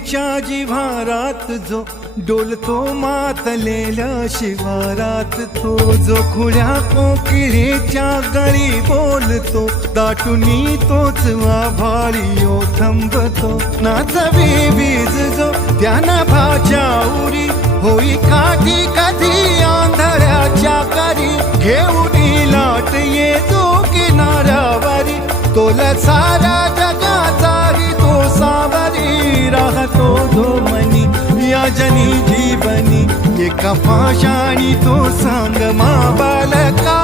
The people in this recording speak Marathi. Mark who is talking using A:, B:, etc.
A: माऊलीच्या जिव्हारात जो डोलतो मातलेल्या शिवारात तो जो खुड्या कोकिळेच्या गळी बोलतो दाटुनी तोच आभाळीयो थांबतो. नाचवी बीज जो त्यानं भाच्या उरी होई काठी कधी आंधळ्याच्या करी घेऊन लाट येतो किनाऱ्यावरी. तोला सारा जनी जीवनी एका पाशाणी तो सांग मा बालका